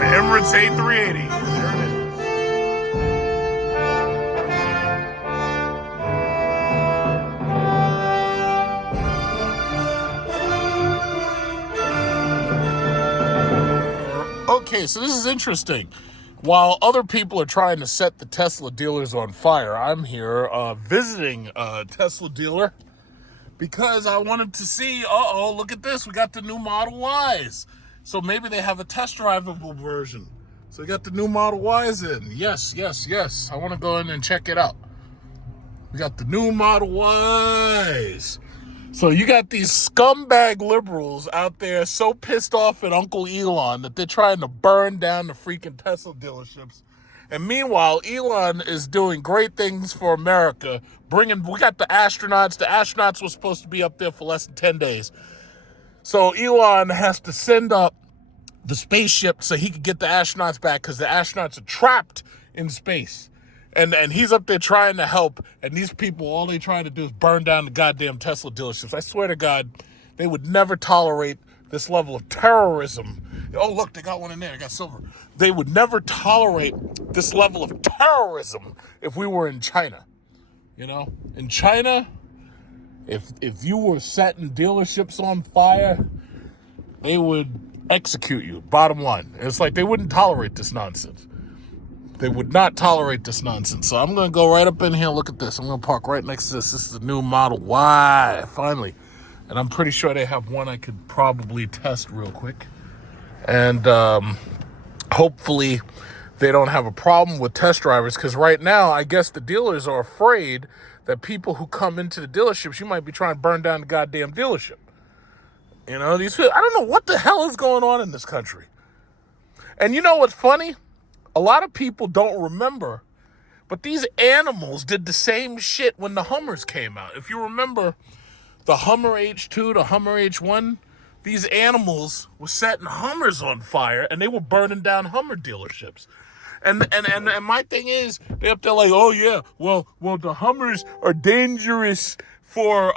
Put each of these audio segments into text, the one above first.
the Emirates A380. There it is. Okay, so this is interesting. While other people are trying to set the Tesla dealers on fire, I'm here visiting a Tesla dealer because I wanted to see, look at this. We got the new Model Ys. So maybe they have a test drivable version. So we got the new Model Ys in. Yes. I want to go in and check it out. We got the new Model Ys. So you got these scumbag liberals out there so pissed off at Uncle Elon that they're trying to burn down the freaking Tesla dealerships. And meanwhile, Elon is doing great things for America. We got the astronauts. The astronauts were supposed to be up there for less than 10 days. So Elon has to send up the spaceship so he could get the astronauts back because the astronauts are trapped in space. And he's up there trying to help, and these people, all they trying to do is burn down the goddamn Tesla dealerships. I swear to God, they would never tolerate this level of terrorism. Oh, look, they got one in there. They got silver. They would never tolerate this level of terrorism if we were in China. You know, in China, if you were setting dealerships on fire, they would execute you, bottom line. It's like they wouldn't tolerate this nonsense. They would not tolerate this nonsense. So I'm going to go right up in here and look at this. I'm going to park right next to this. This is the new Model Y, finally. And I'm pretty sure they have one I could probably test real quick. And hopefully they don't have a problem with test drivers. Because right now, I guess the dealers are afraid that people who come into the dealerships, you might be trying to burn down the goddamn dealership. You know, these people, I don't know what the hell is going on in this country. And you know what's funny? A lot of people don't remember, but these animals did the same shit when the Hummers came out. If you remember the Hummer H2, the Hummer H1, these animals were setting Hummers on fire and they were burning down Hummer dealerships. And my thing is, they're up there like, oh yeah, well the Hummers are dangerous for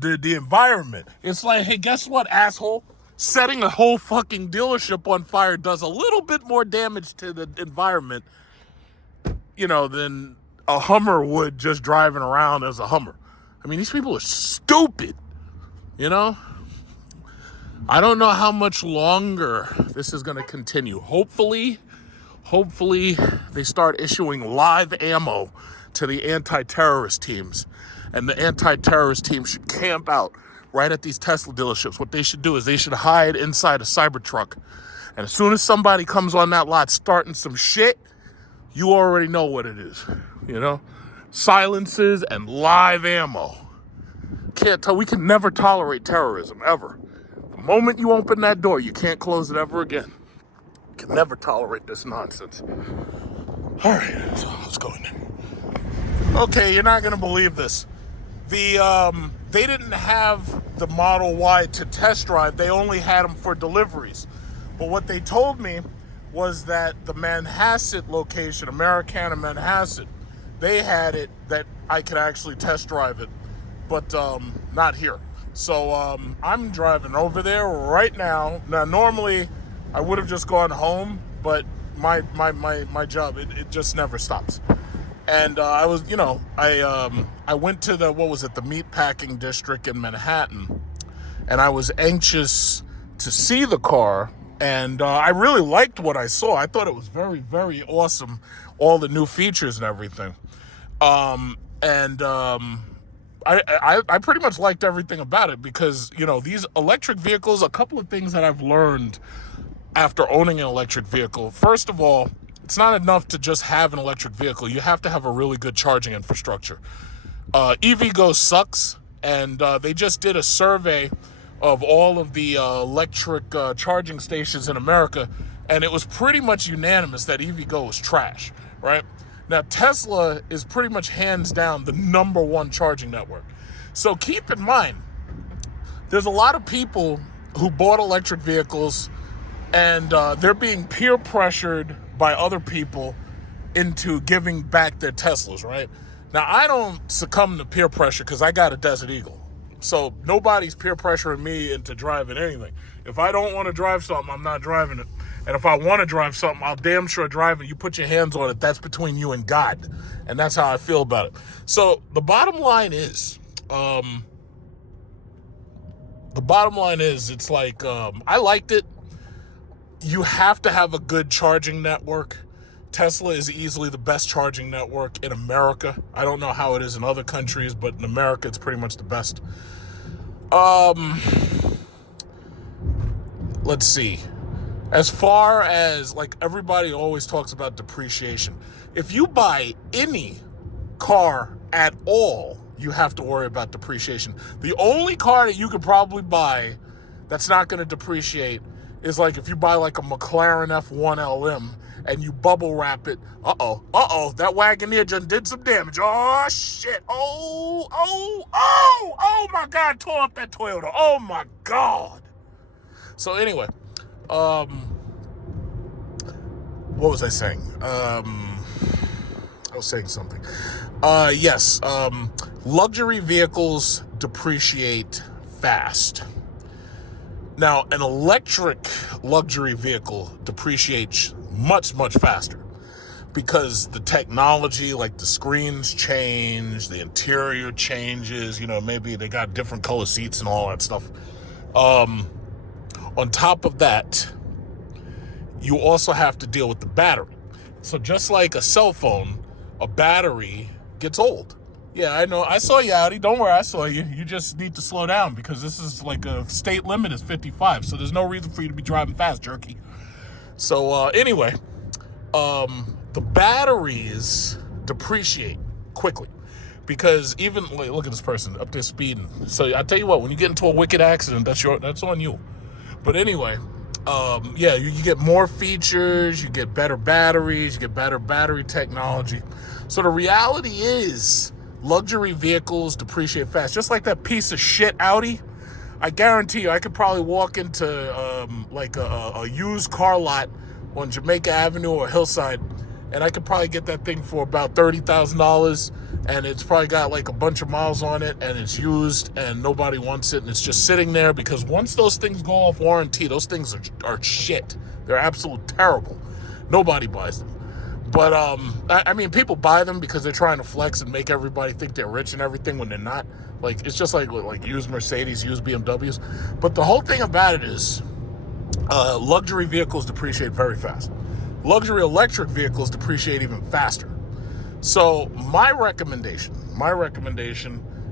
the environment. It's like, hey, guess what, asshole? Setting a whole fucking dealership on fire does a little bit more damage to the environment, you know, than a Hummer would just driving around as a Hummer. I mean, these people are stupid, you know? I don't know how much longer this is going to continue. Hopefully they start issuing live ammo to the anti-terrorist teams, and the anti-terrorist team should camp out right at these Tesla dealerships. What they should do is they should hide inside a Cybertruck. And as soon as somebody comes on that lot starting some shit, you already know what it is. You know? Silences and live ammo. Can't tell. We can never tolerate terrorism, ever. The moment you open that door, you can't close it ever again. You can never tolerate this nonsense. All right, so let's go in there. Okay, you're not going to believe this. They didn't have the Model Y to test drive. They only had them for deliveries. But what they told me was that the Manhasset location, Americana Manhasset, they had it that I could actually test drive it, but not here. So I'm driving over there right now. Now, normally I would have just gone home, but my job, it just never stops. And I was, you know, I went to the meatpacking district in Manhattan, and I was anxious to see the car, and I really liked what I saw. I thought it was very, very awesome, all the new features and everything. I pretty much liked everything about it because, you know, these electric vehicles, a couple of things that I've learned after owning an electric vehicle. First of all, it's not enough to just have an electric vehicle. You have to have a really good charging infrastructure. EVgo sucks, and they just did a survey of all of the electric charging stations in America, and it was pretty much unanimous that EVgo was trash, right? Now, Tesla is pretty much hands down the number one charging network. So keep in mind, there's a lot of people who bought electric vehicles, and they're being peer pressured by other people into giving back their Teslas, right? Now, I don't succumb to peer pressure because I got a Desert Eagle. So nobody's peer pressuring me into driving anything. If I don't want to drive something, I'm not driving it. And if I want to drive something, I'll damn sure drive it. You put your hands on it, that's between you and God. And that's how I feel about it. So the bottom line is, it's like, I liked it. You have to have a good charging network. Tesla is easily the best charging network in America. I don't know how it is in other countries, but in America, it's pretty much the best. Let's see. As far as, like, everybody always talks about depreciation. If you buy any car at all, you have to worry about depreciation. The only car that you could probably buy that's not going to depreciate is like if you buy like a McLaren F1 LM and you bubble wrap it. That Wagoneer just did some damage. Oh, shit. Oh my God, tore up that Toyota. Oh my God. So anyway, what was I saying? I was saying something. Yes, luxury vehicles depreciate fast. Now, an electric luxury vehicle depreciates much, much faster because the technology, like the screens change, the interior changes, maybe they got different color seats and all that stuff. On top of that, you also have to deal with the battery. So just like a cell phone, a battery gets old. Yeah, I know. I saw you, Audi. Don't worry, I saw you. You just need to slow down because this is like a state limit is 55. So there's no reason for you to be driving fast, jerky. So anyway, the batteries depreciate quickly because even look at this person up there speeding. So I tell you what, when you get into a wicked accident, that's on you. But anyway, you get more features, you get better batteries, you get better battery technology. So the reality is, luxury vehicles depreciate fast. Just like that piece of shit Audi. I guarantee you, I could probably walk into a used car lot on Jamaica Avenue or Hillside, and I could probably get that thing for about $30,000, and it's probably got like a bunch of miles on it, and it's used, and nobody wants it, and it's just sitting there because once those things go off warranty, those things are shit. They're absolute terrible. Nobody buys them. But, I mean, people buy them because they're trying to flex and make everybody think they're rich and everything when they're not. Like, it's just like used Mercedes, used BMWs. But the whole thing about it is luxury vehicles depreciate very fast. Luxury electric vehicles depreciate even faster. So my recommendation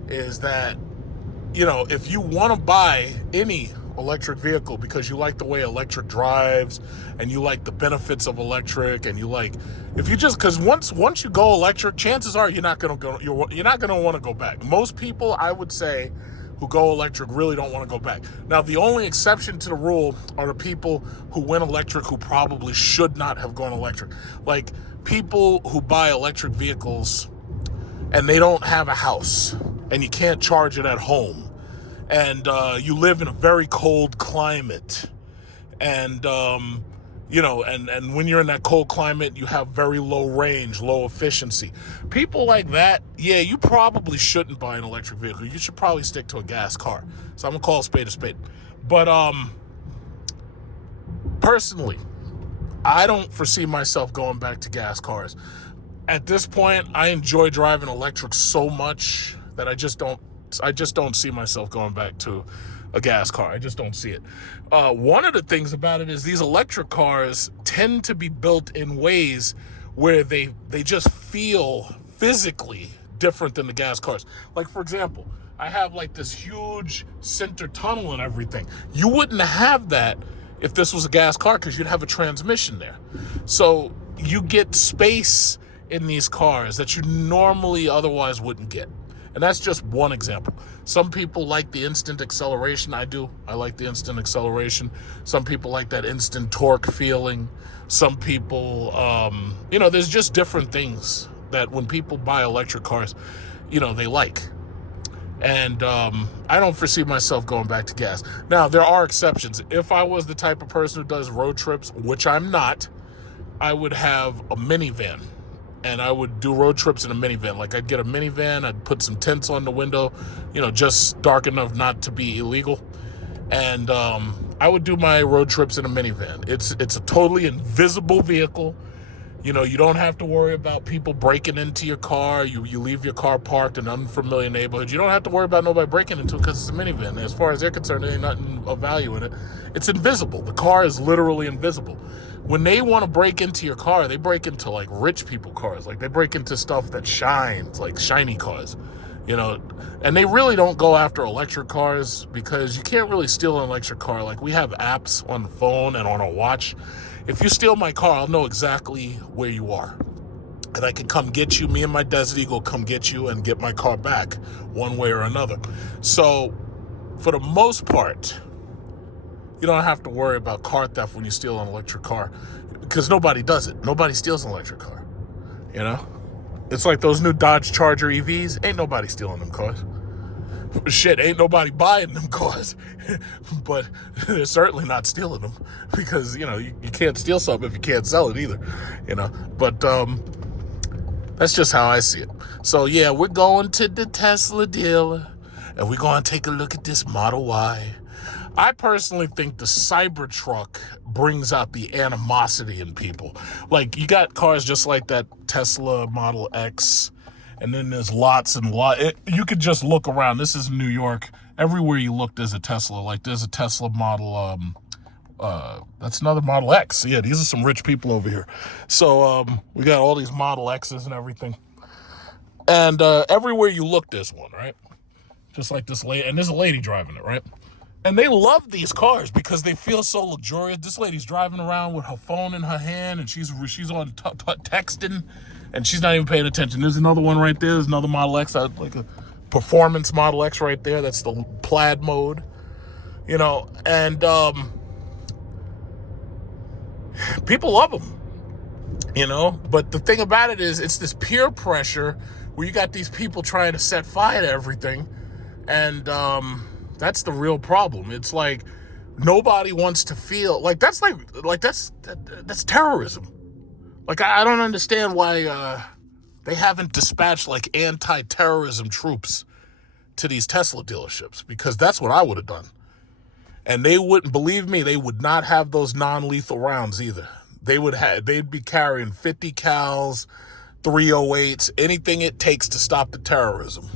is that, if you want to buy any electric vehicle because you like the way electric drives and you like the benefits of electric and because once you go electric, chances are you're not going to want to go back. Most people, I would say, who go electric really don't want to go back. Now, the only exception to the rule are the people who went electric who probably should not have gone electric. Like people who buy electric vehicles and they don't have a house and you can't charge it at home. And you live in a very cold climate, and and when you're in that cold climate, you have very low range, low efficiency. People like that, yeah, you probably shouldn't buy an electric vehicle. You should probably stick to a gas car. So I'm gonna call a spade a spade. But personally, I don't foresee myself going back to gas cars. At this point, I enjoy driving electric so much that I just don't see myself going back to a gas car. I just don't see it. One of the things about it is these electric cars tend to be built in ways where they just feel physically different than the gas cars. Like, for example, I have like this huge center tunnel and everything. You wouldn't have that if this was a gas car because you'd have a transmission there. So you get space in these cars that you normally otherwise wouldn't get. And that's just one example. Some people like the instant acceleration. I do. I like the instant acceleration. Some people like that instant torque feeling. Some people, there's just different things that when people buy electric cars, they like. And I don't foresee myself going back to gas. Now, there are exceptions. If I was the type of person who does road trips, which I'm not, I would have a minivan. and I would do road trips in a minivan. Like, I'd get a minivan, I'd put some tents on the window, just dark enough not to be illegal. And I would do my road trips in a minivan. It's a totally invisible vehicle. You don't have to worry about people breaking into your car. You leave your car parked in unfamiliar neighborhoods. You don't have to worry about nobody breaking into it because it's a minivan. As far as they're concerned, there ain't nothing of value in it. It's invisible. The car is literally invisible. When they want to break into your car, they break into like rich people cars. Like, they break into stuff that shines, like shiny cars. And they really don't go after electric cars because you can't really steal an electric car. Like, we have apps on the phone and on our watch. If you steal my car, I'll know exactly where you are. And I can come get you. Me and my Desert Eagle come get you and get my car back one way or another. So, for the most part, you don't have to worry about car theft when you steal an electric car because nobody does it. Nobody steals an electric car, It's like those new Dodge Charger EVs. Ain't nobody stealing them cars. Shit, ain't nobody buying them cars. But they're certainly not stealing them because, you can't steal something if you can't sell it either, But that's just how I see it. So, yeah, we're going to the Tesla dealer and we're going to take a look at this Model Y. I personally think the Cybertruck brings out the animosity in people. Like, you got cars just like that Tesla Model X, and then there's lots and lots. You could just look around. This is New York. Everywhere you look, there's a Tesla. Like, there's a Tesla Model, that's another Model X. Yeah, these are some rich people over here. So, we got all these Model X's and everything. And everywhere you look, there's one, right? Just like this lady, and there's a lady driving it, right? And they love these cars because they feel so luxurious. This lady's driving around with her phone in her hand, and she's on texting, and she's not even paying attention. There's another one right there. There's another Model X, like a performance Model X right there. That's the plaid mode, and people love them, But the thing about it is, it's this peer pressure where you got these people trying to set fire to everything, and that's the real problem. It's like nobody wants to feel like that's terrorism. Like, I don't understand why they haven't dispatched like anti-terrorism troops to these Tesla dealerships, because that's what I would have done. And they wouldn't, believe me, they would not have those non-lethal rounds either. They'd be carrying 50 cals, 308s, anything it takes to stop the terrorism.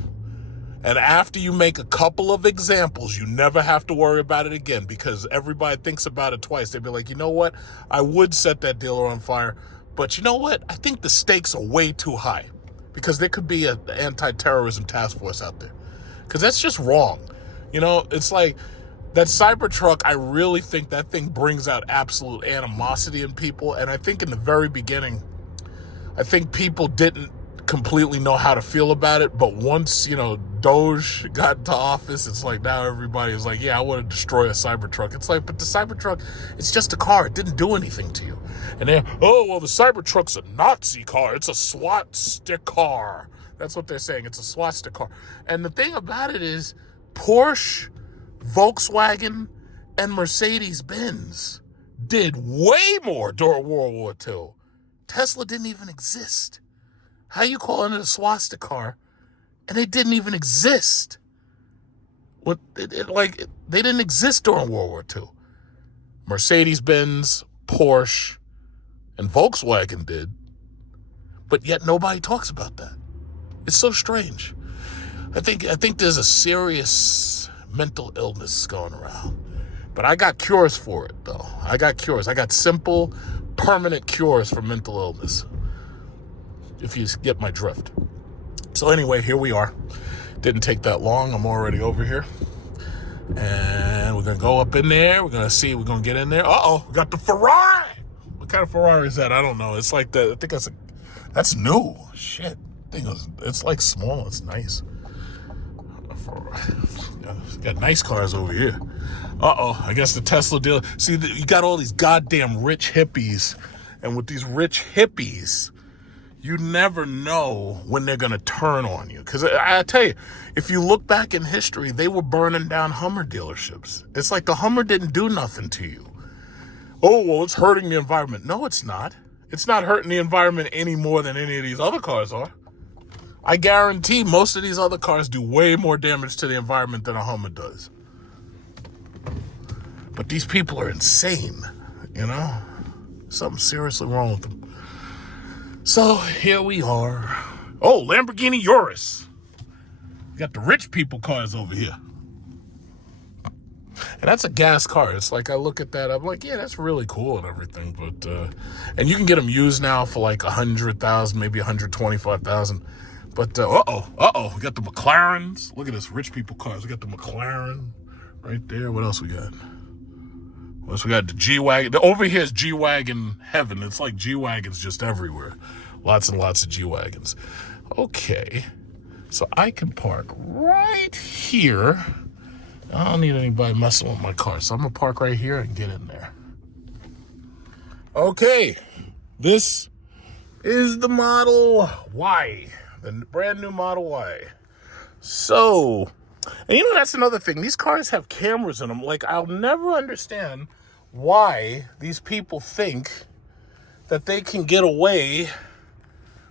And after you make a couple of examples, you never have to worry about it again, because everybody thinks about it twice. They'd be like, you know what? I would set that dealer on fire, but you know what? I think the stakes are way too high, because there could be an anti-terrorism task force out there, because that's just wrong. It's like that Cybertruck. I really think that thing brings out absolute animosity in people. And I think in the very beginning, I think people didn't completely know how to feel about it, but once Doge got into office, it's like now everybody is like, yeah, I want to destroy a Cybertruck. It's like, but the Cybertruck, it's just a car. It didn't do anything to you. And then, oh, well, the Cybertruck's a Nazi car. It's a swastika car. That's what they're saying. It's a swastika car. And the thing about it is, Porsche, Volkswagen, and Mercedes-Benz did way more during World War II. Tesla didn't even exist. How you calling it a swastika car, and they didn't even exist? They didn't exist during World War II. Mercedes-Benz, Porsche, and Volkswagen did, but yet nobody talks about that. It's so strange. I think there's a serious mental illness going around, but I got cures for it, though. I got cures. I got simple, permanent cures for mental illness, if you get my drift. So anyway, here we are. Didn't take that long. I'm already over here. And we're going to go up in there. We're going to see. We're going to get in there. Uh-oh, we got the Ferrari. What kind of Ferrari is that? I don't know. It's like I think that's new. Shit. It's like small. It's nice. Got nice cars over here. Uh-oh, I guess the Tesla deal. See, you got all these goddamn rich hippies. And with these rich hippies, you never know when they're going to turn on you. Because I tell you, if you look back in history, they were burning down Hummer dealerships. It's like the Hummer didn't do nothing to you. Oh, well, it's hurting the environment. No, it's not. It's not hurting the environment any more than any of these other cars are. I guarantee most of these other cars do way more damage to the environment than a Hummer does. But these people are insane, you know? Something seriously wrong with them. So here we are. Oh, Lamborghini Urus. We got the rich people cars over here. And that's a gas car. It's like I look at that, I'm like, yeah, that's really cool and everything. But and you can get them used now for like 100,000, maybe 125,000. But we got the McLarens. Look at this, rich people cars. We got the McLaren right there. What else we got? What else we got? The G-Wagon. Over here is G-Wagon heaven. It's like G-Wagons just everywhere. Lots and lots of G-Wagons. Okay, so I can park right here. I don't need anybody messing with my car, so I'm gonna park right here and get in there. Okay, this is the Model Y, the brand new Model Y. So, and you know, that's another thing. These cars have cameras in them. Like, I'll never understand why these people think that they can get away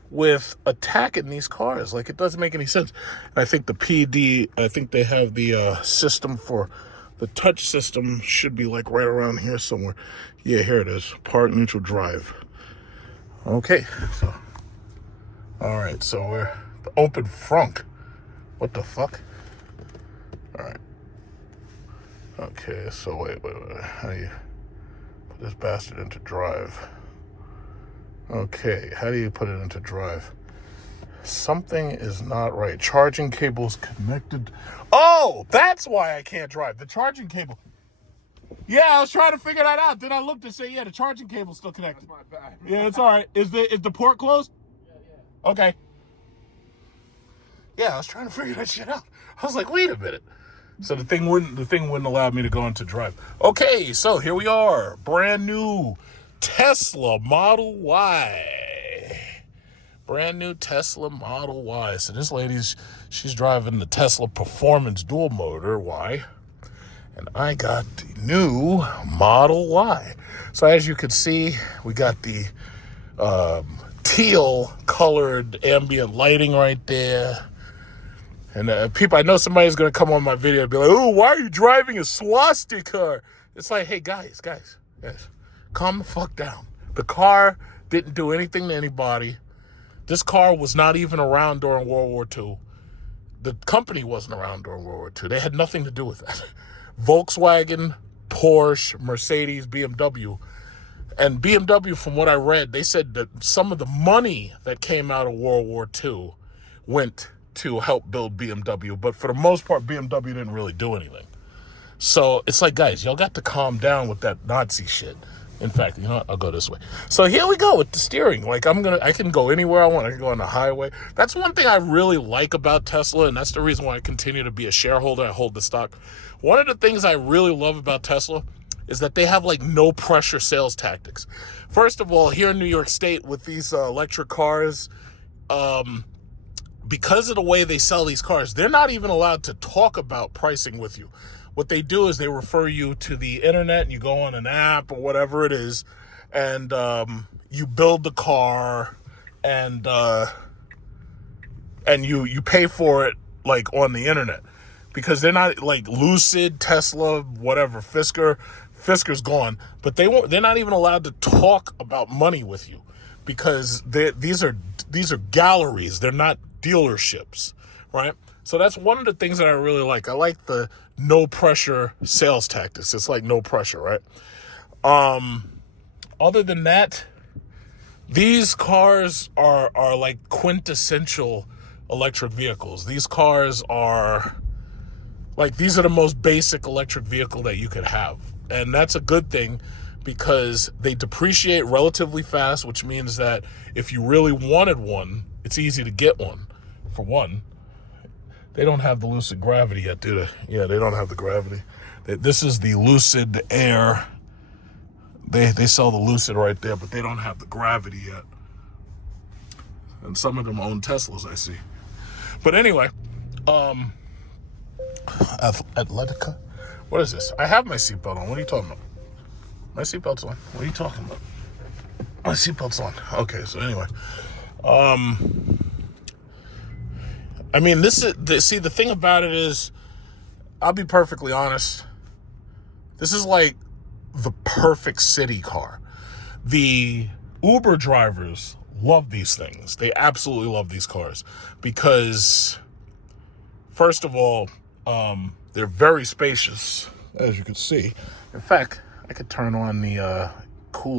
with attacking these cars. Like, it doesn't make any sense. And I think the PD, I think they have the system for the touch system should be like right around here somewhere. Yeah, here it is. Park neutral drive. Okay, so all right, so we're the open frunk. What the fuck? All right. Okay, so wait. How do you put this bastard into drive? Okay, how do you put it into drive? Something is not right. Charging cable's connected. Oh, that's why I can't drive. The charging cable. Yeah, I was trying to figure that out. Then I looked and say, yeah, the charging cable's still connected. That's my bad. Yeah, it's all right. Is the port closed? Yeah. Okay. Yeah, I was trying to figure that shit out. I was like, wait a minute. So the thing wouldn't allow me to go into drive. Okay, so here we are. Brand new Tesla Model Y. Brand new Tesla Model Y. So this lady's, she's driving the Tesla Performance Dual Motor Y. And I got the new Model Y. So as you can see, we got the teal colored ambient lighting right there. And people, I know somebody's going to come on my video and be like, oh, why are you driving a swastika? It's like, hey, guys, calm the fuck down. The car didn't do anything to anybody. This car was not even around during World War II. The company wasn't around during World War II. They had nothing to do with that. Volkswagen, Porsche, Mercedes, BMW. And BMW, from what I read, they said that some of the money that came out of World War II went to help build BMW. But for the most part, BMW didn't really do anything. So it's like, guys, y'all got to calm down with that Nazi shit. In fact, you know what? I'll go this way. So here we go with the steering. Like, I can go anywhere I want. I can go on the highway. That's one thing I really like about Tesla, and that's the reason why I continue to be a shareholder. I hold the stock. One of the things I really love about Tesla is that they have like no pressure sales tactics. First of all, here in New York State with these electric cars, because of the way they sell these cars, they're not even allowed to talk about pricing with you. What they do is they refer you to the internet, and you go on an app or whatever it is, and you build the car, and you pay for it like on the internet, because they're not like Lucid, Tesla, whatever. Fisker's gone, but they're not even allowed to talk about money with you, because these are galleries. They're not dealerships, right? So that's one of the things that I really like. I like the no pressure sales tactics. It's like no pressure, right? Other than that, these cars are like quintessential electric vehicles. These cars are like, these are the most basic electric vehicle that you could have. And that's a good thing, because they depreciate relatively fast, which means that if you really wanted one, it's easy to get one. For one, they don't have the Lucid Gravity yet, do they? Yeah, they don't have the Gravity. This is the Lucid Air. They sell the Lucid right there, but they don't have the Gravity yet. And some of them own Teslas, I see. But anyway, Atletica? What is this? I have my seatbelt on. What are you talking about? My seatbelt's on. What are you talking about? My seatbelt's on. Okay, so anyway. I mean, the thing about it is, I'll be perfectly honest, this is like the perfect city car. The Uber drivers love these things. They absolutely love these cars because, first of all, they're very spacious, as you can see. In fact, I could turn on the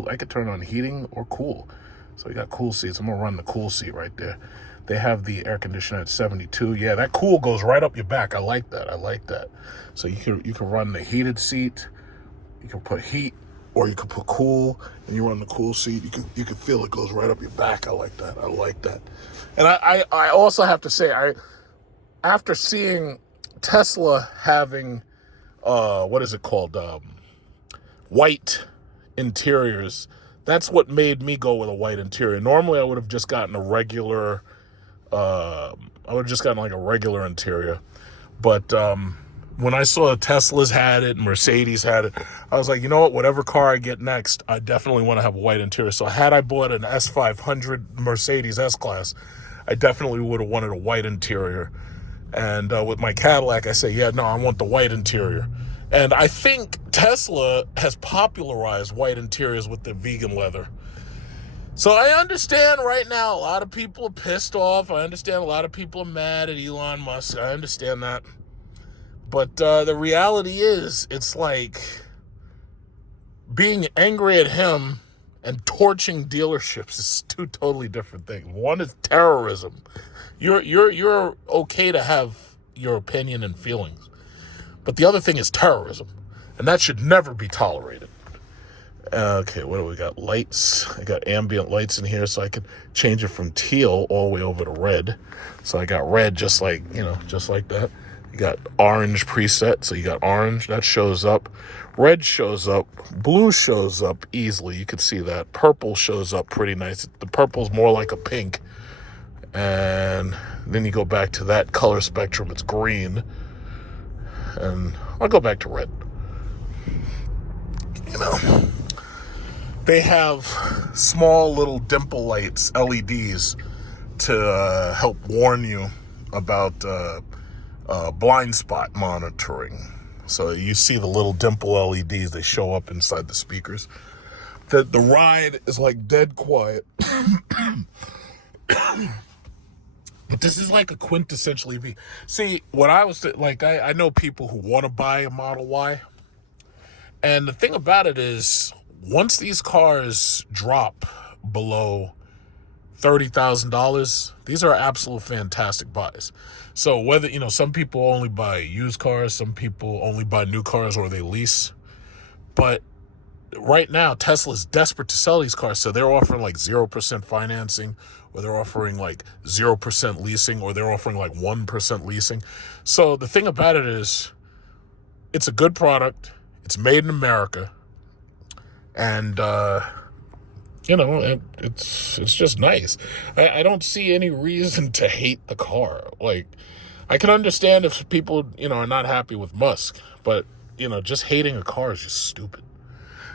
I could turn on heating or cool. So we got cool seats. I'm gonna run the cool seat right there. They have the air conditioner at 72. Yeah, that cool goes right up your back. I like that. So you can run the heated seat. You can put heat, or you can put cool, and you run the cool seat. You can feel it goes right up your back. I like that. And I also have to say, after seeing Tesla having what is it called, white interiors, that's what made me go with a white interior. Normally I would have just gotten a regular like a regular interior, but when I saw Tesla's had it and Mercedes had it, I was like, you know what, whatever car I get next, I definitely want to have a white interior. So had I bought an S500 Mercedes S-Class, I definitely would have wanted a white interior. And with my Cadillac, I say, yeah, no, I want the white interior. And I think Tesla has popularized white interiors with their vegan leather. So I understand right now a lot of people are pissed off. I understand a lot of people are mad at Elon Musk. I understand that. But the reality is, it's like being angry at him and torching dealerships is two totally different things. One is terrorism. You're okay to have your opinion and feelings. But the other thing is terrorism. And that should never be tolerated. Okay, what do we got? Lights. I got ambient lights in here, so I can change it from teal all the way over to red. So I got red just like that. You got orange preset, so you got orange. That shows up. Red shows up. Blue shows up easily. You can see that. Purple shows up pretty nice. The purple's more like a pink. And then you go back to that color spectrum. It's green. And I'll go back to red. You know, they have small little dimple lights, LEDs, to help warn you about blind spot monitoring. So you see the little dimple LEDs, they show up inside the speakers. The ride is like dead quiet. But this is like a quintessential EV. See, what I was like, I know people who want to buy a Model Y. And the thing about it is, once these cars drop below $30,000, these are absolute fantastic buys. So whether, some people only buy used cars, some people only buy new cars or they lease. But right now, Tesla's desperate to sell these cars. So they're offering like 0% financing, or they're offering like 0% leasing, or they're offering like 1% leasing. So the thing about it is, it's a good product. It's made in America. And, it's just nice. I don't see any reason to hate the car. Like, I can understand if people, are not happy with Musk, but, just hating a car is just stupid.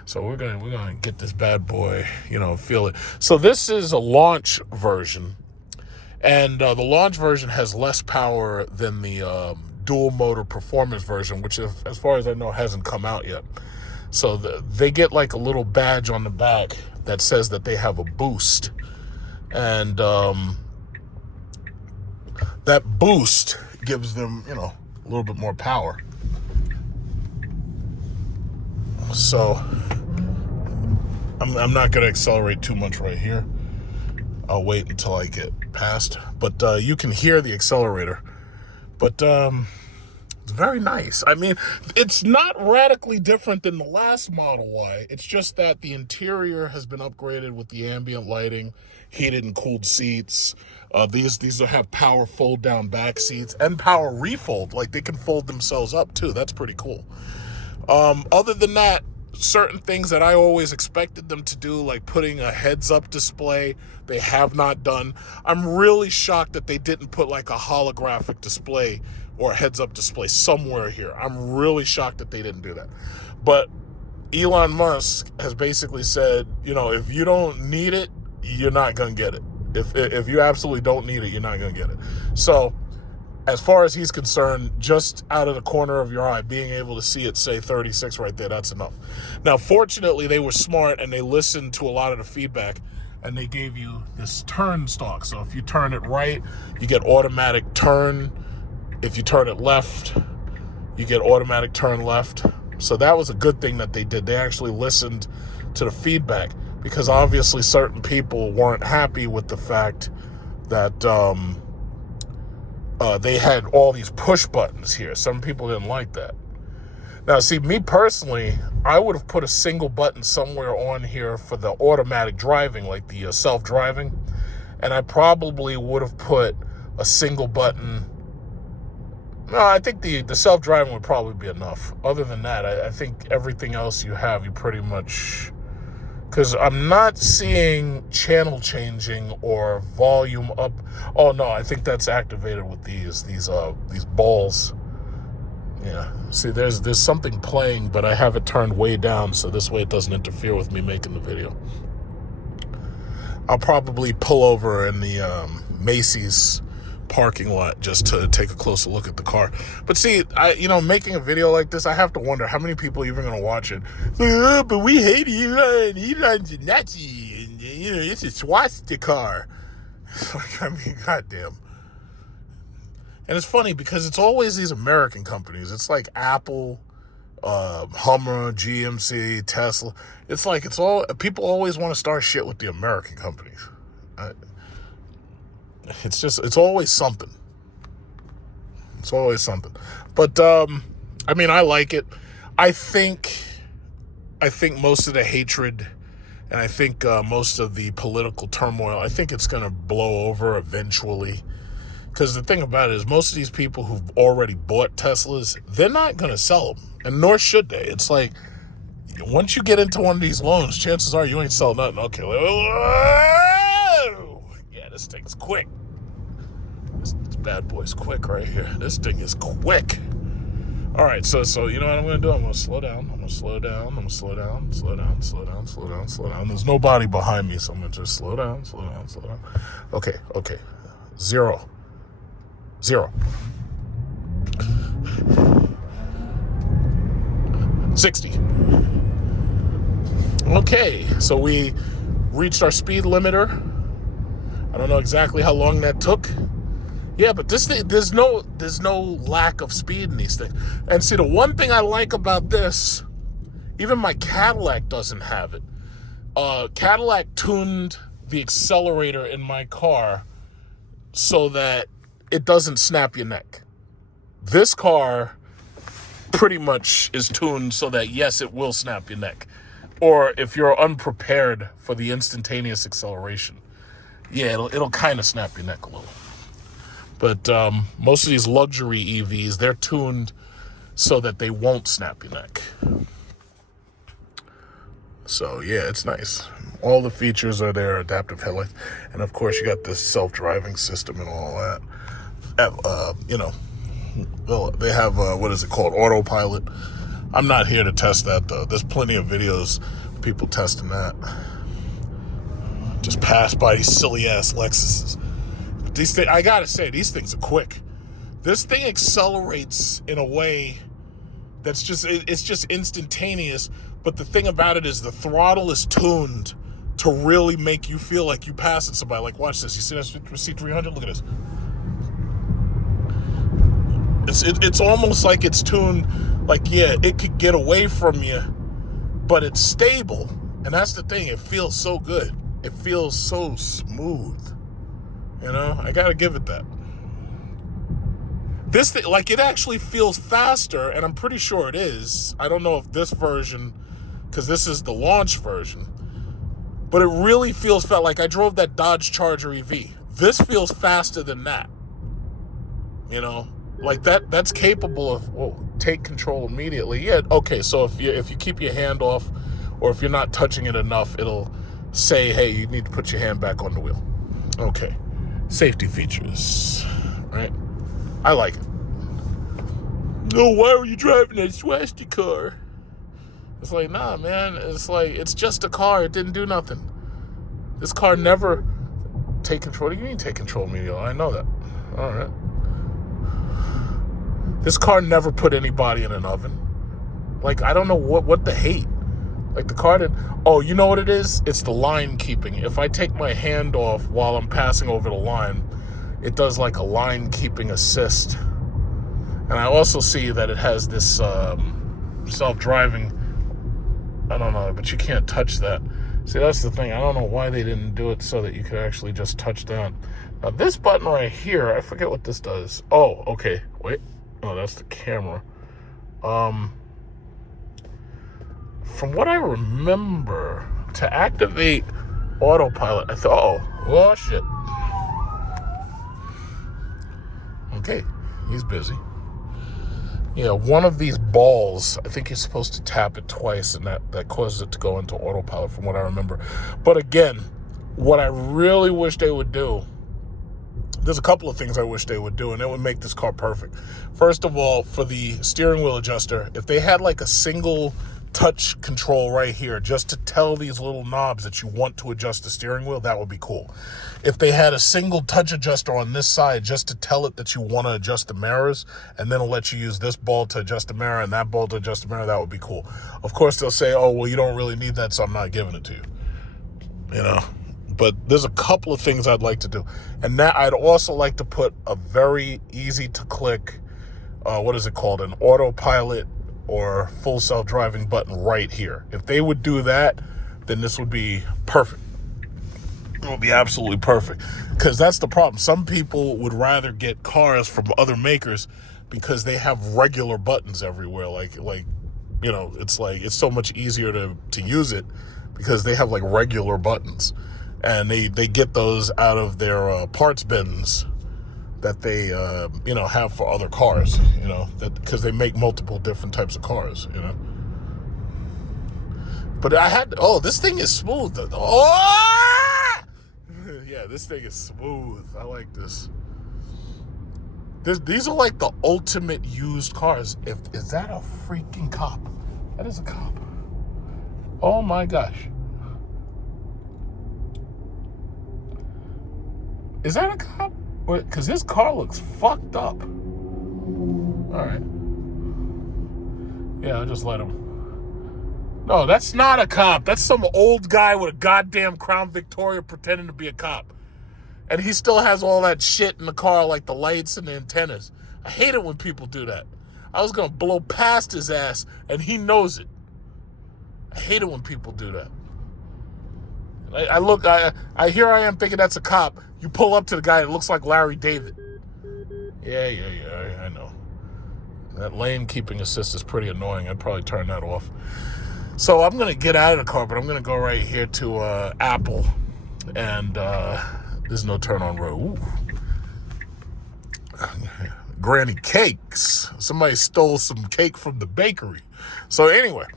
So we're gonna get this bad boy, feel it. So this is a launch version, and the launch version has less power than the dual motor performance version, which, as far as I know, hasn't come out yet. So they get like a little badge on the back that says that they have a boost, and that boost gives them, a little bit more power. So I'm not going to accelerate too much right here. I'll wait until I get past. But you can hear the accelerator. But it's very nice. I mean, it's not radically different than the last Model Y. It's just that the interior has been upgraded with the ambient lighting, heated and cooled seats. These have power fold-down back seats and power refold. Like, they can fold themselves up, too. That's pretty cool. Other than that, certain things that I always expected them to do, like putting a heads-up display, they have not done. I'm really shocked that they didn't put like a holographic display or a heads-up display somewhere here. I'm really shocked that they didn't do that. But Elon Musk has basically said, you know, if you don't need it, you're not going to get it. If you absolutely don't need it, you're not going to get it. So as far as he's concerned, just out of the corner of your eye, being able to see it say 36 right there, that's enough. Now, fortunately, they were smart and they listened to a lot of the feedback, and they gave you this turn stalk. So if you turn it right, you get automatic turn. If you turn it left, you get automatic turn left. So that was a good thing that they did. They actually listened to the feedback, because obviously certain people weren't happy with the fact that they had all these push buttons here. Some people didn't like that. Now, see, me personally, I would have put a single button somewhere on here for the automatic driving, like the self-driving, and I probably would have put a single button. No, I think the self-driving would probably be enough. Other than that, I think everything else you have, you pretty much... Because I'm not seeing channel changing or volume up. Oh, no, I think that's activated with these balls. Yeah, see, there's something playing, but I have it turned way down, so this way it doesn't interfere with me making the video. I'll probably pull over in the Macy's parking lot just to take a closer look at the car. But see, making a video like this, I have to wonder how many people are even going to watch it. But we hate Elon. Elon's a Nazi. And, it's a swastika car. I mean, goddamn. And it's funny because it's always these American companies. It's like Apple, Hummer, GMC, Tesla. It's like people always want to start shit with the American companies. It's always something. It's always something. But, I mean, I like it. I think most of the hatred and I think most of the political turmoil, I think it's going to blow over eventually. Because the thing about it is most of these people who've already bought Teslas, they're not going to sell them. And nor should they. It's like, once you get into one of these loans, chances are you ain't selling nothing. Okay, yeah, this thing's quick. This bad boy's quick right here. This thing is quick. All right, so you know what I'm going to do? I'm going to slow down. I'm going to slow down. I'm going to slow down, slow down, slow down, slow down, slow down. There's nobody behind me, so I'm going to just slow down, slow down, slow down. Okay. 0. 60. Okay, so we reached our speed limiter. I don't know exactly how long that took. Yeah, but this thing, there's no lack of speed in these things. And see, the one thing I like about this, even my Cadillac doesn't have it. Cadillac tuned the accelerator in my car so that it doesn't snap your neck. This car pretty much is tuned so that, yes, it will snap your neck. Or if you're unprepared for the instantaneous acceleration, yeah, it'll kind of snap your neck a little. But most of these luxury EVs, they're tuned so that they won't snap your neck. So, yeah, it's nice. All the features are there, adaptive headlights. And, of course, you got this self-driving system and all that. They have, what is it called, autopilot. I'm not here to test that, though. There's plenty of videos of people testing that. Just pass by these silly-ass Lexuses. But these things, I gotta say, these things are quick. This thing accelerates in a way that's just instantaneous. But the thing about it is the throttle is tuned to really make you feel like you passing somebody. Like, watch this. You see that C300? Look at this. It's almost like it's tuned, like, yeah, it could get away from you, but it's stable. And that's the thing. It feels so good. It feels so smooth. You know, I gotta give it that. This thing, like, it actually feels faster, and I'm pretty sure it is. I don't know if this version, because this is the launch version, but it really feels fast. Like, I drove that Dodge Charger EV. This feels faster than that. You know? Like that's capable of take control immediately. Yeah, okay, so if you keep your hand off or if you're not touching it enough, it'll say, hey, you need to put your hand back on the wheel. Okay. Safety features. Right? I like it. No, why were you driving that swastika car? It's like, nah, man. It's like, it's just a car. It didn't do nothing. This car never take control. What do you mean take control, Emilio? I know that. All right. This car never put anybody in an oven. Like, I don't know what the hate. Like, the car didn't... Oh, you know what it is? It's the line keeping. If I take my hand off while I'm passing over the line, it does like a line keeping assist. And I also see that it has this self-driving... I don't know, but you can't touch that. See, that's the thing. I don't know why they didn't do it so that you could actually just touch down. Now, this button right here, I forget what this does. Oh, okay. Wait. Oh, that's the camera. From what I remember, to activate autopilot, I thought, oh, shit. Okay, he's busy. Yeah, one of these balls, I think you're supposed to tap it twice, and that causes it to go into autopilot, from what I remember. But again, what I really wish they would do, there's a couple of things I wish they would do, and it would make this car perfect. First of all, for the steering wheel adjuster, if they had like a single touch control right here just to tell these little knobs that you want to adjust the steering wheel, that would be cool. If they had a single touch adjuster on this side just to tell it that you want to adjust the mirrors, and then it'll let you use this ball to adjust the mirror and that ball to adjust the mirror, that would be cool. Of course, they'll say, oh, well, you don't really need that, so I'm not giving it to you. You know? But there's a couple of things I'd like to do. And that I'd also like to put a very easy to click, what is it called? An autopilot or full self-driving button right here. If they would do that, then this would be perfect. It would be absolutely perfect. Because that's the problem. Some people would rather get cars from other makers because they have regular buttons everywhere. Like you know, it's like it's so much easier to use it because they have like regular buttons. And they get those out of their parts bins that they you know, have for other cars, you know, that because they make multiple different types of cars, you know. But I had, oh, this thing is smooth. Oh, yeah, this thing is smooth. I like this. These are like the ultimate used cars. Is that a freaking cop? That is a cop. Oh my gosh. Is that a cop? Because his car looks fucked up. All right. Yeah, I'll just let him. No, that's not a cop. That's some old guy with a goddamn Crown Victoria pretending to be a cop. And he still has all that shit in the car, like the lights and the antennas. I hate it when people do that. I was going to blow past his ass, and he knows it. I hate it when people do that. Here I am thinking that's a cop. You pull up to the guy that looks like Larry David. Yeah, I know. That lane keeping assist is pretty annoying. I'd probably turn that off. So I'm going to get out of the car, but I'm going to go right here to Apple. And there's no turn on road. Ooh. Granny cakes. Somebody stole some cake from the bakery. So anyway,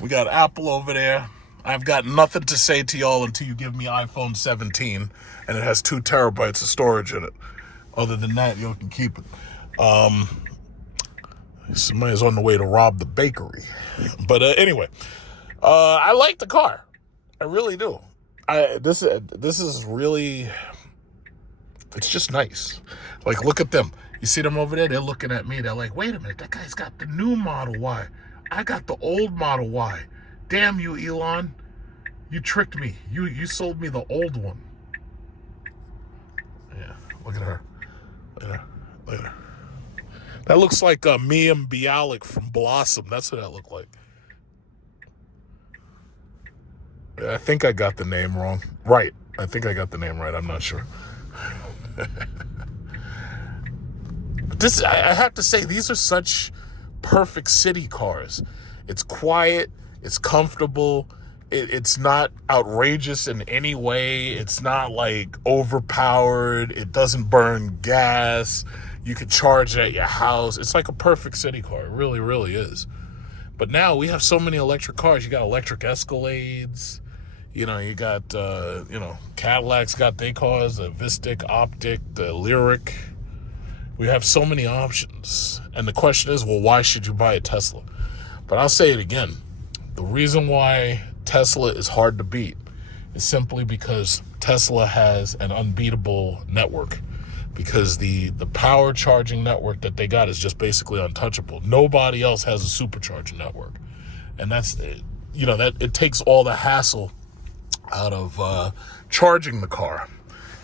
we got Apple over there. I've got nothing to say to y'all until you give me iPhone 17 and it has 2 terabytes of storage in it. Other than that, y'all can keep it. Somebody's on the way to rob the bakery. But anyway, I like the car. I really do. This is really, it's just nice. Like, look at them. You see them over there? They're looking at me. They're like, wait a minute, that guy's got the new Model Y. I got the old Model Y. Damn you, Elon. You tricked me. You sold me the old one. Yeah, look at her. Look at her. That looks like Mia Bialik from Blossom. That's what that looked like. I think I got the name wrong. Right. I think I got the name right. I'm not sure. But I have to say, these are such perfect city cars. It's quiet. It's comfortable. It's not outrageous in any way. It's not like overpowered. It doesn't burn gas. You can charge it at your house. It's like a perfect city car. It really, really is. But now we have so many electric cars. You got electric Escalades. You know, you got, Cadillac's got their cars, the Vistic, Optic, the Lyric. We have so many options. And the question is, well, why should you buy a Tesla? But I'll say it again. The reason why Tesla is hard to beat is simply because Tesla has an unbeatable network, because the power charging network that they got is just basically untouchable. Nobody else has a supercharging network. And that's, you know, that it takes all the hassle out of charging the car,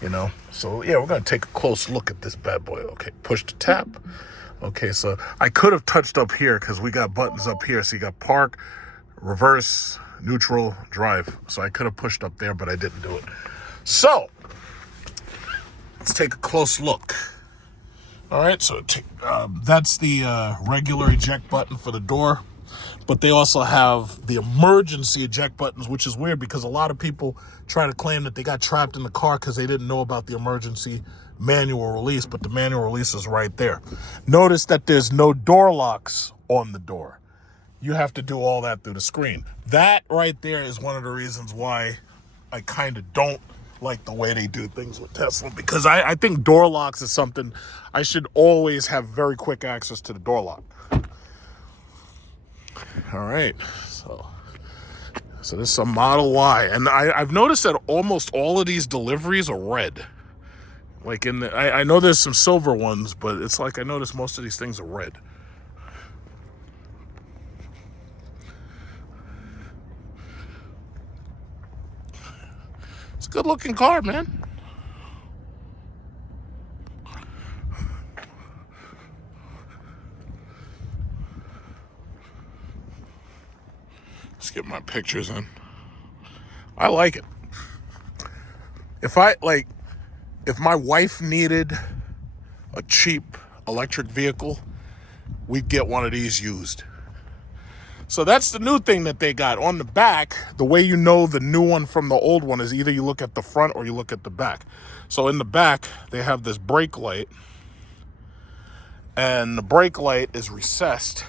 you know. So yeah, we're gonna take a close look at this bad boy. Okay, push to tap. Okay, so I could have touched up here because we got buttons up here. So you got park, reverse, neutral, drive. So I could have pushed up there, but I didn't do it. So let's take a close look. All right, so that's the regular eject button for the door, but they also have the emergency eject buttons, which is weird because a lot of people try to claim that they got trapped in the car because they didn't know about the emergency manual release, but the manual release is right there. Notice that there's no door locks on the door. You have to do all that through the screen. That right there is one of the reasons why I kind of don't like the way they do things with Tesla, because I think door locks is something I should always have very quick access to the door lock. All right, so this is a Model Y, and I've noticed that almost all of these deliveries are red. Like I know there's some silver ones, but it's like I noticed most of these things are red. It's a good looking car, man. Let's get my pictures in. I like it. If my wife needed a cheap electric vehicle, we'd get one of these used. So that's the new thing that they got. On the back, the way you know the new one from the old one is either you look at the front or you look at the back. So in the back, they have this brake light, and the brake light is recessed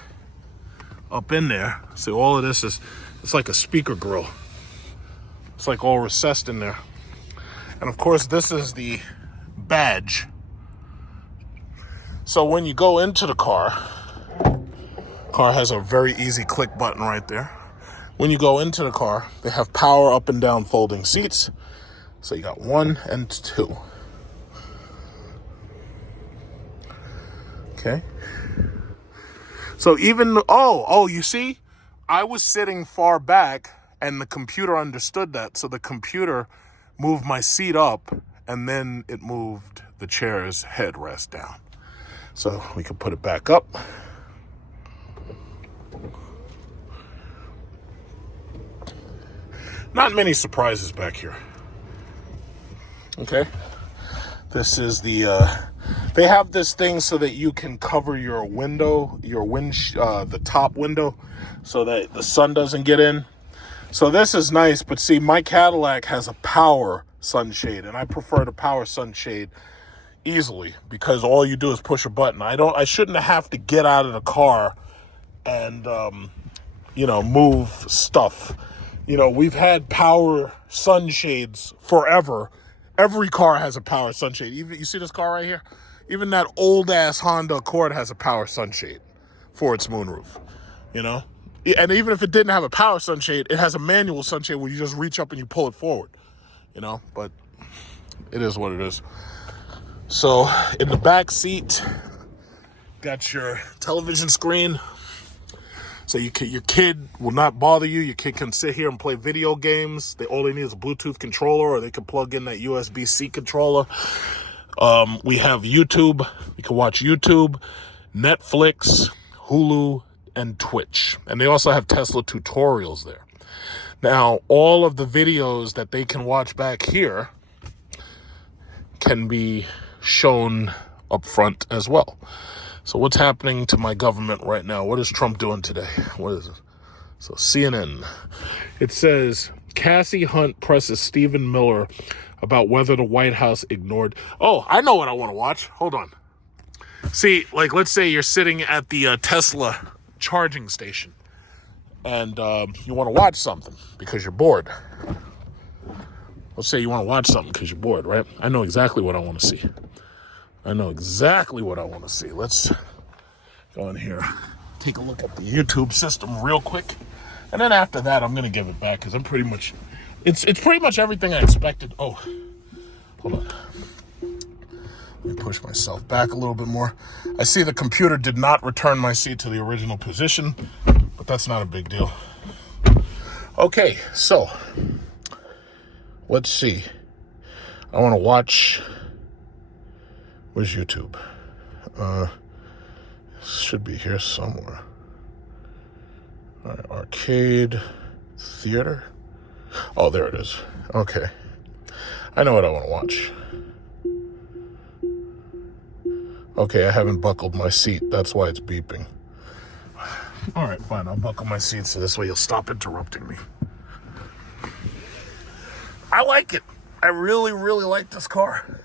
up in there. See, all of this is, it's like a speaker grill. It's like all recessed in there. And of course, this is the badge. So when you go into the car has a very easy click button right there. When you go into the car, they have power up and down folding seats. So you got 1 and 2. Okay. So even, you see, I was sitting far back and the computer understood that. So the computer moved my seat up and then it moved the chair's headrest down. So we can put it back up. Not many surprises back here. Okay. This is they have this thing so that you can cover your window, the top window, so that the sun doesn't get in. So this is nice, but see, my Cadillac has a power sunshade, and I prefer the power sunshade easily because all you do is push a button. I shouldn't have to get out of the car and, move stuff. You know, we've had power sunshades forever. Every car has a power sunshade. Even, you see this car right here? Even that old ass Honda Accord has a power sunshade for its moonroof, you know? And even if it didn't have a power sunshade, it has a manual sunshade where you just reach up and you pull it forward, you know? But it is what it is. So in the back seat, got your television screen. So your kid will not bother you. Your kid can sit here and play video games. All they need is a Bluetooth controller, or they can plug in that USB-C controller. We have YouTube. You can watch YouTube, Netflix, Hulu, and Twitch. And they also have Tesla tutorials there. Now, all of the videos that they can watch back here can be shown up front as well. So what's happening to my government right now? What is Trump doing today? What is it? So CNN. It says, Cassie Hunt presses Stephen Miller about whether the White House ignored. Oh, I know what I want to watch. Hold on. See, like, let's say you're sitting at the Tesla charging station and you want to watch something because you're bored. Let's say you want to watch something because you're bored, right? I know exactly what I want to see. Let's go in here, take a look at the YouTube system real quick. And then after that, I'm gonna give it back because I'm pretty much, it's pretty much everything I expected. Oh, hold on. Let me push myself back a little bit more. I see the computer did not return my seat to the original position, but that's not a big deal. Okay, so let's see. I want to watch. Where's YouTube? Should be here somewhere. All right, arcade theater. Oh, there it is. Okay, I know what I want to watch. Okay, I haven't buckled my seat. That's why it's beeping. All right, fine. I'll buckle my seat so this way you'll stop interrupting me. I like it. I really, really like this car.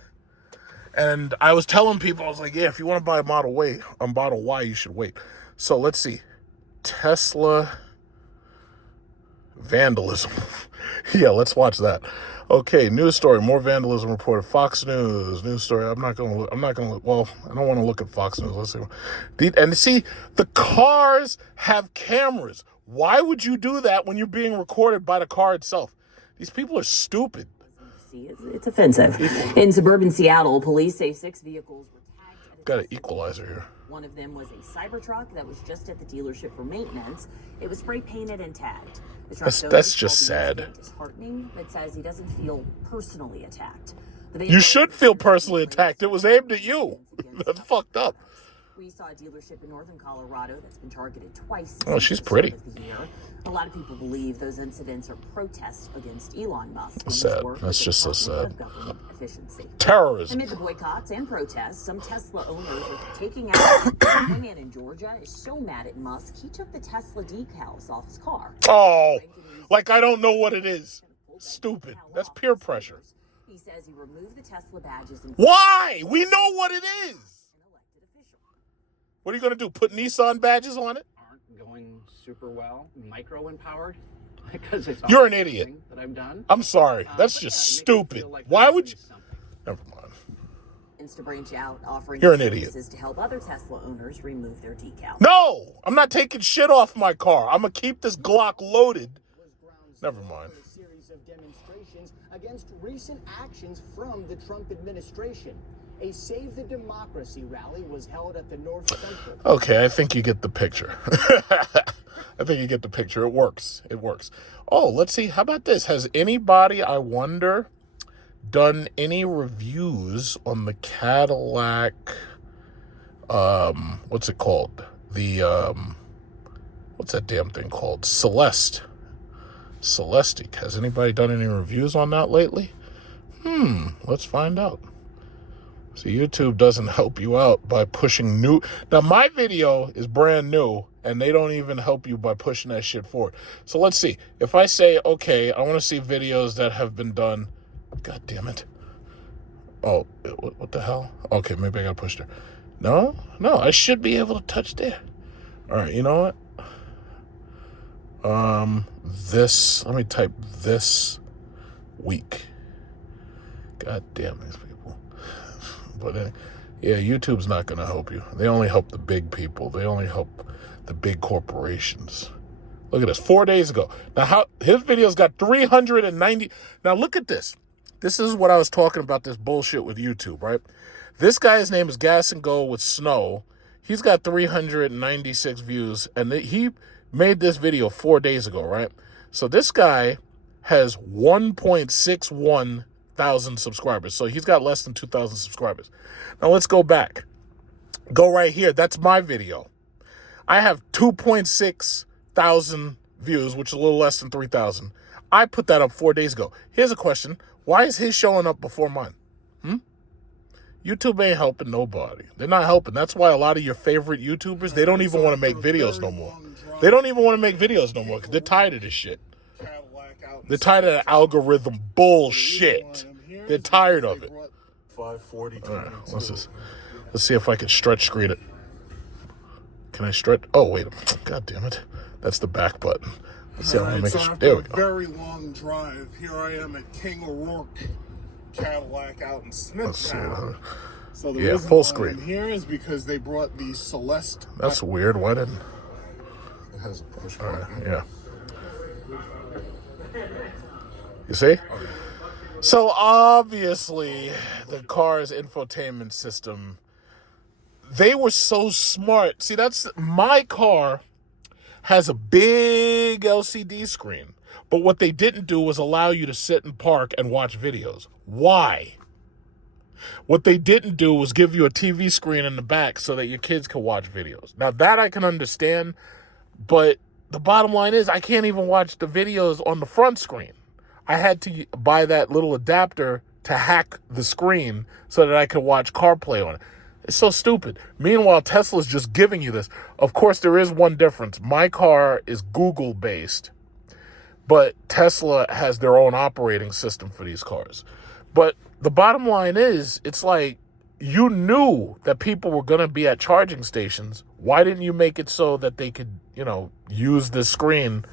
And I was telling people, I was like, yeah, if you want to buy a Model Y, you should wait. So let's see. Tesla vandalism. Yeah, let's watch that. Okay, news story. More vandalism reported. Fox News. News story. I'm not gonna look. Well, I don't want to look at Fox News. Let's see. And see, the cars have cameras. Why would you do that when you're being recorded by the car itself? These people are stupid. It's offensive. In suburban Seattle, police say 6 vehicles were tagged. Got an equalizer here. One of them was a Cybertruck that was just at the dealership for maintenance. It was spray painted and tagged. That's just sad. Disheartening, but says he doesn't feel personally attacked. You should feel personally attacked. It was aimed at you. That's fucked up. We saw a dealership in northern Colorado that's been targeted twice. Oh, she's pretty. A lot of people believe those incidents are protests against Elon Musk. Sad. That's just so sad. Efficiency. Terrorism. Amid the boycotts and protests, some Tesla owners are taking out. One man in Georgia is so mad at Musk, he took the Tesla decals off his car. Oh, like I don't know what it is. Stupid. That's peer pressure. He says he removed the Tesla badges. And why? We know what it is. What are you going to do? Put Nissan badges on it? Aren't going super well. Micro empowered. Because it's You're an idiot. That I've done. I'm sorry. That's just stupid. Like why would you? Never mind. To branch out, offering You're an idiot. To help other Tesla owners remove their decals. No, I'm not taking shit off my car. I'm going to keep this Glock loaded. Never mind. A series of demonstrations against recent actions from the Trump administration. A Save the Democracy rally was held at the North Central. Okay, I think you get the picture. I think you get the picture. It works. It works. Oh, let's see. How about this? Has anybody, I wonder, done any reviews on the Cadillac, what's it called? The, what's that damn thing called? Celestique. Has anybody done any reviews on that lately? Let's find out. So YouTube doesn't help you out by pushing new. Now, my video is brand new, and they don't even help you by pushing that shit forward. So let's see. If I say, okay, I want to see videos that have been done. God damn it. Oh, what the hell? Okay, maybe I got to push there. No, I should be able to touch there. All right, you know what? Let me type this week. God damn these people. But yeah, YouTube's not going to help you. They only help the big people. They only help the big corporations. Look at this, 4 days ago. Now, his video's got 390. Now, look at this. This is what I was talking about, this bullshit with YouTube, right? This guy's name is Gas and Go with Snow. He's got 396 views, and he made this video 4 days ago, right? So this guy has 1.61 thousand subscribers. So he's got less than 2,000 subscribers. Now let's go back. Go right here. That's my video. I have 2.6 thousand views, which is a little less than 3,000. I put that up 4 days ago. Here's a question. Why is his showing up before mine? YouTube ain't helping nobody. They're not helping. That's why a lot of your favorite YouTubers, they don't even want to make videos no more. They don't even want to make videos no more because they're tired of this shit. They're tired of the algorithm bullshit. They're tired of it. 540. All right, let's see if I can stretch screen it. Can I stretch? Oh, wait a minute. God damn it. That's the back button. Let's see how I make it. There we go. Very long drive. Here I am at King O'Rourke Cadillac out in Smithtown. So the reason full why screen. I'm here is because they brought the Celeste. That's weird. Why didn't? It has a push button. Right, yeah. You see? So obviously, the car's infotainment system, they were so smart. See, my car has a big LCD screen. But what they didn't do was allow you to sit and park and watch videos. Why? What they didn't do was give you a TV screen in the back so that your kids can watch videos. Now, that I can understand, but the bottom line is I can't even watch the videos on the front screen. I had to buy that little adapter to hack the screen so that I could watch CarPlay on it. It's so stupid. Meanwhile, Tesla's just giving you this. Of course, there is one difference. My car is Google-based. But Tesla has their own operating system for these cars. But the bottom line is, it's like, you knew that people were going to be at charging stations. Why didn't you make it so that they could, use this screen,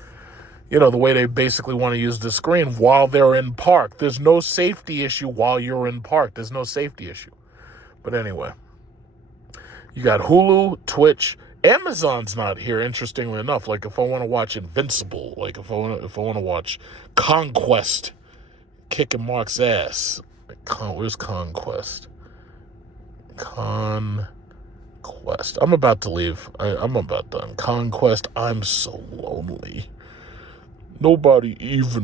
the way they basically want to use the screen while they're in park? There's no safety issue while you're in park. There's no safety issue. But anyway, you got Hulu, Twitch. Amazon's not here, interestingly enough. Like, if I want to watch Invincible, like if I want to watch Conquest, kicking Mark's ass. Where's Conquest? Conquest. I'm about to leave. I'm about done. Conquest. I'm so lonely. Nobody's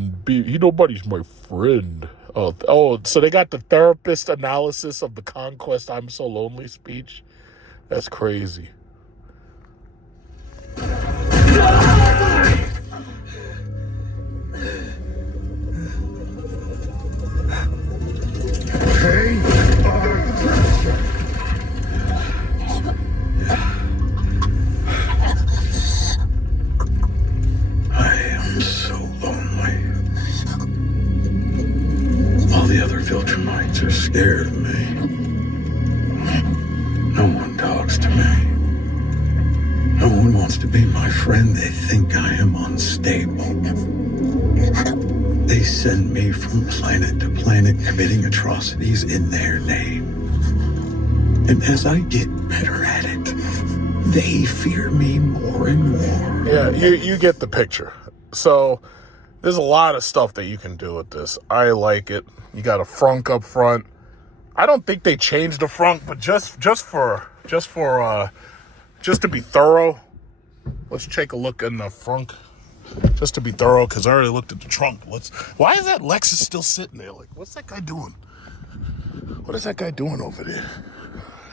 my friend. Oh, so they got the therapist analysis of the Conquest I'm so lonely speech. That's crazy. I am so lonely. All the other filter mites are scared of me. No one talks to me. No one wants to be my friend. They think I am unstable. They send me from planet to planet committing atrocities in their name. And as I get better at it, they fear me more and more. Yeah, you get the picture. So there's a lot of stuff that you can do with this. I like it. You got a frunk up front. I don't think they changed the frunk, but just to be thorough, let's take a look in the frunk. Just to be thorough, because I already looked at the trunk. Why is that Lexus still sitting there? Like, what's that guy doing? What is that guy doing over there?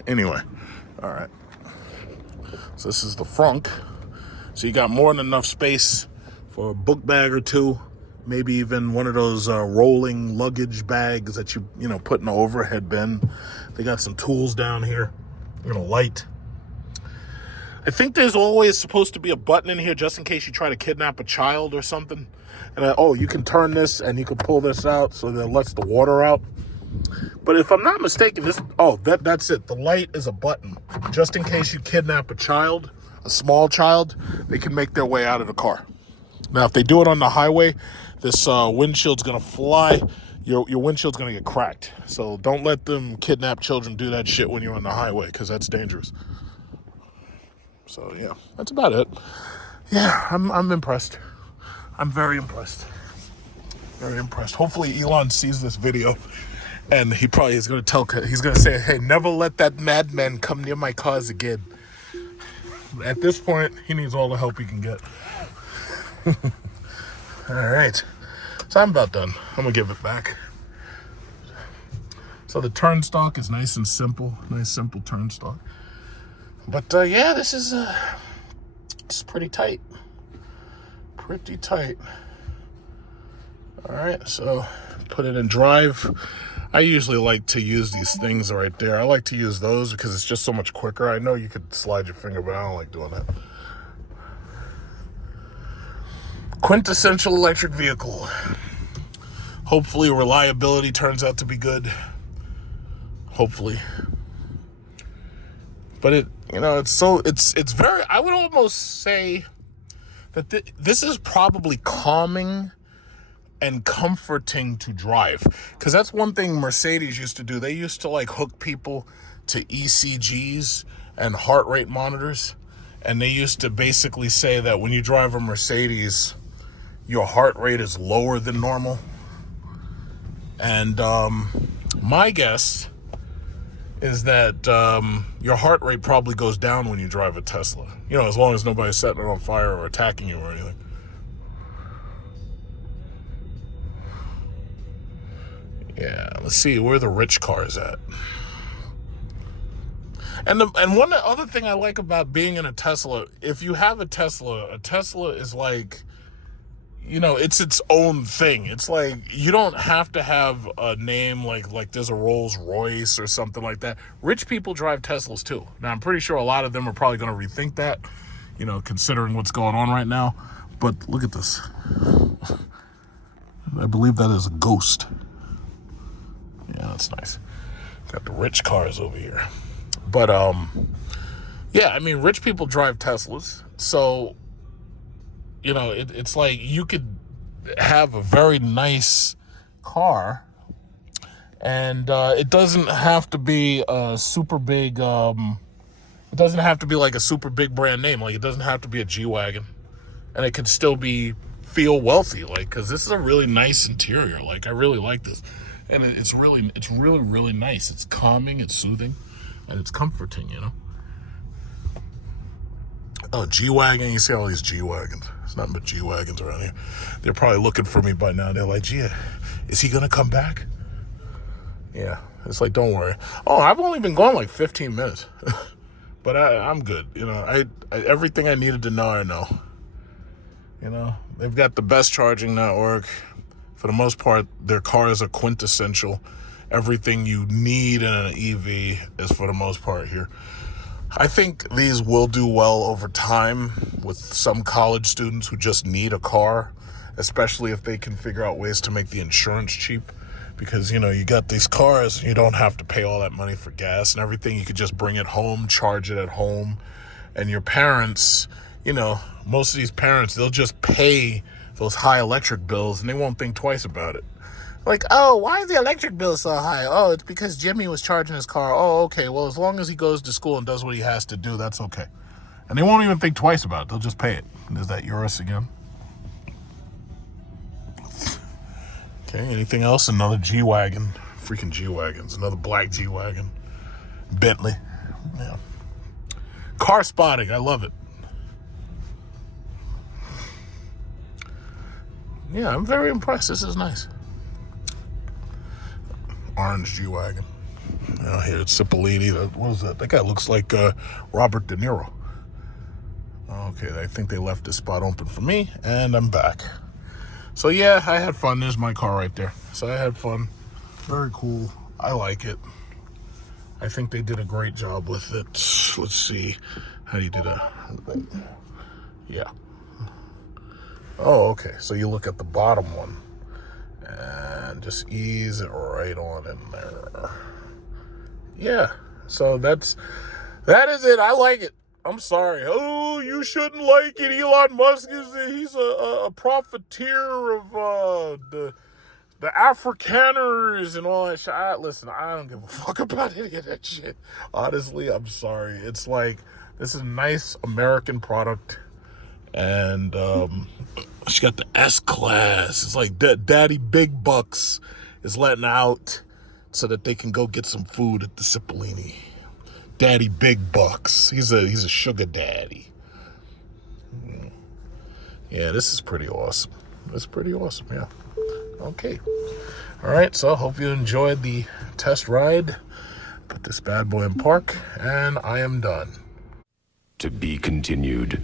Anyway, all right. So this is the frunk. So you got more than enough space for a book bag or two. Maybe even one of those rolling luggage bags that you put in the overhead bin. They got some tools down here. Light. I think there's always supposed to be a button in here just in case you try to kidnap a child or something. And you can turn this and you can pull this out so that it lets the water out. But if I'm not mistaken, that's it. The light is a button. Just in case you kidnap a child, a small child, they can make their way out of the car. Now, if they do it on the highway, this windshield's going to fly. Your windshield's going to get cracked. So don't let them kidnap children do that shit when you're on the highway, because that's dangerous. So, yeah, that's about it. Yeah, I'm impressed. I'm very impressed. Very impressed. Hopefully Elon sees this video, and he probably is going to he's going to say, hey, never let that madman come near my cars again. At this point, he needs all the help he can get. All right. So I'm about done. I'm going to give it back. So the turn stock is nice and simple. Nice, simple turn stock. But, yeah, this is pretty tight. Pretty tight. All right, so put it in drive. I usually like to use these things right there. I like to use those because it's just so much quicker. I know you could slide your finger, but I don't like doing that. Quintessential electric vehicle. Hopefully reliability turns out to be good. Hopefully. But it's very, I would almost say that this is probably calming and comforting to drive. Because that's one thing Mercedes used to do. They used to hook people to ECGs and heart rate monitors. And they used to basically say that when you drive a Mercedes, your heart rate is lower than normal. And my guess is that your heart rate probably goes down when you drive a Tesla. You know, as long as nobody's setting it on fire or attacking you or anything. Yeah, let's see where the rich cars at. And one other thing I like about being in a Tesla, if you have a Tesla is like, you know, it's its own thing. It's like, you don't have to have a name like there's a Rolls Royce or something like that. Rich people drive Teslas too. Now, I'm pretty sure a lot of them are probably going to rethink that, you know, considering what's going on right now. But look at this. I believe that is a Ghost. Yeah, that's nice. Got the rich cars over here. But, yeah, I mean, rich people drive Teslas. So, you know, it's like you could have a very nice car, and it doesn't have to be a super big, it doesn't have to be like a super big brand name. Like, it doesn't have to be a G-Wagon, and it could still feel wealthy, like, because this is a really nice interior. Like, I really like this, and it's really nice. It's calming, it's soothing, and it's comforting, you know. Oh, G-Wagon, you see all these G-Wagons. There's nothing but G-Wagons around here. They're probably looking for me by now. They're like, gee, is he gonna come back? Yeah, it's like, don't worry. Oh, I've only been gone like 15 minutes. But I'm good, you know. I everything I needed to know, I know. You know, they've got the best charging network. For the most part, their cars are quintessential. Everything you need in an EV is, for the most part, here. I think these will do well over time with some college students who just need a car, especially if they can figure out ways to make the insurance cheap. Because, you know, you got these cars, you don't have to pay all that money for gas and everything. You could just bring it home, charge it at home. And your parents, you know, most of these parents, they'll just pay those high electric bills and they won't think twice about it. Like, oh, why is the electric bill so high? Oh, it's because Jimmy was charging his car. Oh, okay, well, as long as he goes to school and does what he has to do, that's okay. And they won't even think twice about it. They'll just pay it. Is that yours again? Okay, anything else? Another G-Wagon. Freaking G-Wagons. Another black G-Wagon. Bentley. Yeah. Car spotting. I love it. Yeah, I'm very impressed. This is nice. Orange G-Wagon. You know, here it's Cipollini. What is that? That guy looks like Robert De Niro. Okay, I think they left this spot open for me, and I'm back. So yeah, I had fun. There's my car right there. So I had fun. Very cool. I like it. I think they did a great job with it. Let's see. How do you do that? Yeah. Oh, okay. So you look at the bottom one and just ease it right on in there. Yeah. So that is it. I like it. I'm sorry. Oh, you shouldn't like it. Elon Musk he's a profiteer of the Afrikaners and all that shit. Listen, I don't give a fuck about any of that shit. Honestly, I'm sorry. It's like, this is a nice American product. And she got the S-Class. It's like Daddy Big Bucks is letting out so that they can go get some food at the Cipollini. Daddy Big Bucks. He's a sugar daddy. Yeah, this is pretty awesome. It's pretty awesome, yeah. Okay. All right, so I hope you enjoyed the test ride. Put this bad boy in park, and I am done. To be continued.